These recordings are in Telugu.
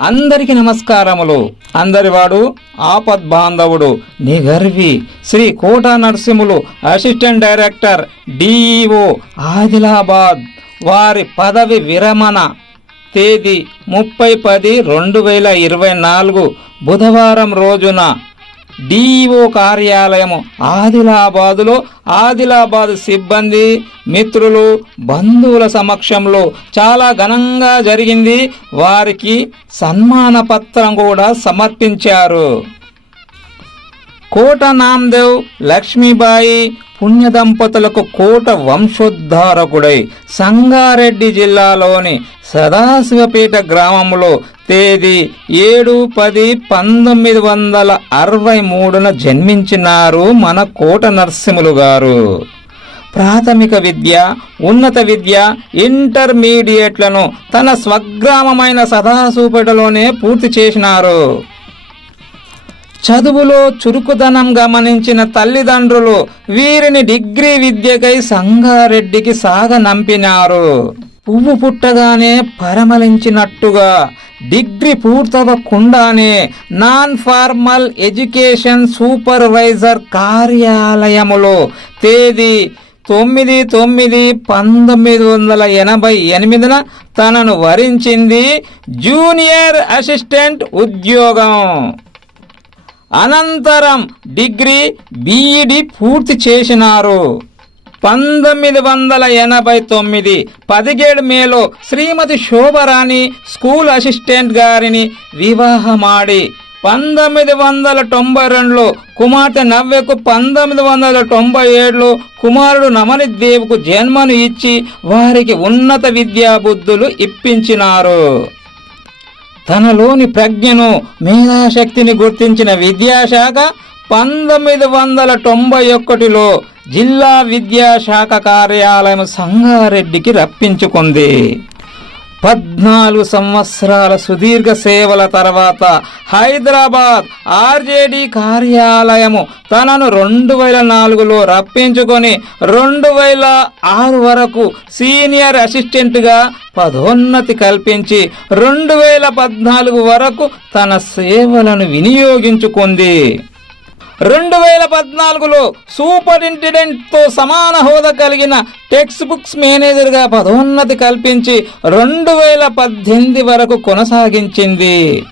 అందరికి నమస్కారములు. అందరివాడు ఆపద్ బాంధవుడు నిగర్వి. Shri Kota Narasimhulu assistant director DEO Adilabad. వారి పదవి విరమణ తేదీ ముప్పై పది రెండు వేల ఇరవై నాలుగు బుధవారం రోజున డిఈఓ కార్యాలయము ఆదిలాబాదులో ఆదిలాబాద్ సిబ్బంది మిత్రులు బంధువుల సమక్షంలో చాలా ఘనంగా జరిగింది. వారికి సన్మాన పత్రం కూడా సమర్పించారు. కోట నామ్దేవ్ లక్ష్మీబాయి పుణ్య దంపతులకు కోట వంశోద్ధారకుడై సంగారెడ్డి జిల్లాలోని సదాశివపేట గ్రామంలో తేదీ ఏడు పది పంతొమ్మిది వందల అరవై మూడున జన్మించినారు మన కోట నరసింహులు గారు. ప్రాథమిక విద్య ఉన్నత విద్య ఇంటర్మీడియట్లను తన స్వగ్రామమైన సదాసూపేటలోనే పూర్తి చేసినారు. చదువులో చురుకుదనం గమనించిన తల్లిదండ్రులు వీరిని డిగ్రీ విద్యకై సంగారెడ్డికి సాగనంపినారు. పువ్వు పుట్టగానే పరమలించినట్టుగా డిగ్రీ పూర్తవకుండానే నాన్ ఫార్మల్ ఎడ్యుకేషన్ సూపర్వైజర్ కార్యాలయములో తేదీ తొమ్మిది తొమ్మిది పంతొమ్మిది వందల ఎనభై ఎనిమిదిన తనను వరించింది జూనియర్ అసిస్టెంట్ ఉద్యోగం. అనంతరం డిగ్రీ బీఈడి పూర్తి చేసినారు. పంతొమ్మిది వందల ఎనభై తొమ్మిది. పదిహేడు మేలో శ్రీమతి శోభరాణి స్కూల్ అసిస్టెంట్ గారిని వివాహమాడి. పంతొమ్మిది వందల తొంభై రెండులో కుమార్తె నవ్యకు పంతొమ్మిది వందల తొంభై ఏడులో కుమారుడు నమనిదేవ్కు జన్మను ఇచ్చి వారికి ఉన్నత విద్యాబుద్ధులు ఇప్పించినారు. తనలోని ప్రజ్ఞను మేధాశక్తిని గుర్తించిన విద్యాశాఖ పంతొమ్మిది వందల తొంభై ఒకటిలో జిల్లా విద్యాశాఖ కార్యాలయం సంగారెడ్డికి రప్పించుకుంది. పద్నాలుగు సంవత్సరాల సుదీర్ఘ సేవల తర్వాత హైదరాబాద్ ఆర్జేడి కార్యాలయము తనను రెండు వేల నాలుగులో రప్పించుకొని రెండు వేల ఆరు వరకు సీనియర్ అసిస్టెంట్గా పదోన్నతి కల్పించి రెండు వేల పద్నాలుగు వరకు తన సేవలను వినియోగించుకుంది. రెండు వేల పద్నాలుగులో సూపరింటెండెంట్తో సమాన హోదా కలిగిన టెక్స్ట్ బుక్స్ మేనేజర్గా పదోన్నతి కల్పించి రెండు వేల పద్దెనిమిది వరకు కొనసాగించింది.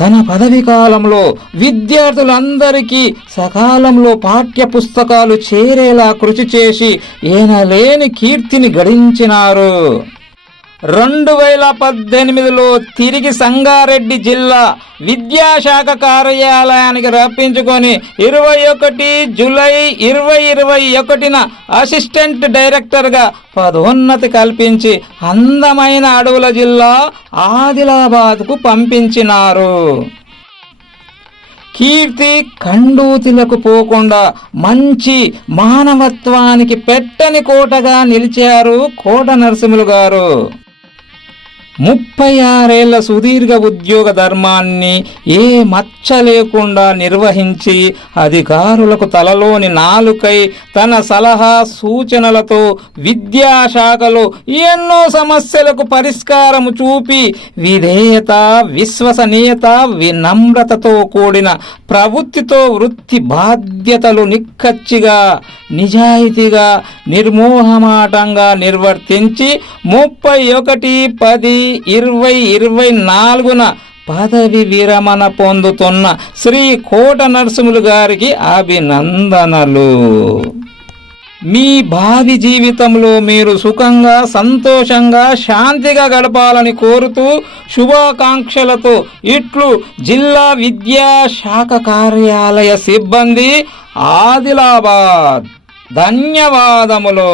తన పదవి కాలంలో విద్యార్థులందరికీ సకాలంలో పాఠ్య పుస్తకాలు చేరేలా కృషి చేసి ఈయన లేని కీర్తిని గడించినారు. రెండు వేల పద్దెనిమిదిలో తిరిగి సంగారెడ్డి జిల్లా విద్యాశాఖ కార్యాలయానికి రప్పించుకొని ఇరవై ఒకటి జూలై ఇరవై ఇరవై ఒకటిన అసిస్టెంట్ డైరెక్టర్గా పదోన్నతి కల్పించి అందమైన అడవుల జిల్లా ఆదిలాబాద్కు పంపించినారు. కీర్తి కండూతిలకు పోకుండా మంచి మానవత్వానికి పెట్టని కోటగా నిలిచారు కోట నరసింహులు గారు. ముప్పై ఆరేళ్ళ సుదీర్ఘ ఉద్యోగ ధర్మాన్ని ఏ మచ్చ లేకుండా నిర్వహించి అధికారులకు తలలోని నాలుకై తన సలహా సూచనలతో విద్యాశాఖలో ఎన్నో సమస్యలకు పరిష్కారం చూపి విధేయత విశ్వసనీయత వినమ్రతతో కూడిన ప్రవృత్తితో వృత్తి బాధ్యతలు నిక్కచ్చిగా నిజాయితీగా నిర్మోహమాటంగా నిర్వర్తించి ముప్పై ఒకటి పది ఇరవై ఇరవై నాలుగున పదవి విరమణ పొందుతున్న శ్రీ కోట నరసింహులు గారికి అభినందనలు. మీ భావి జీవితంలో మీరు సుఖంగా సంతోషంగా శాంతిగా గడపాలని కోరుతూ శుభాకాంక్షలతో ఇట్లు జిల్లా విద్యా శాఖ కార్యాలయ సిబ్బంది ఆదిలాబాద్. ధన్యవాదములు.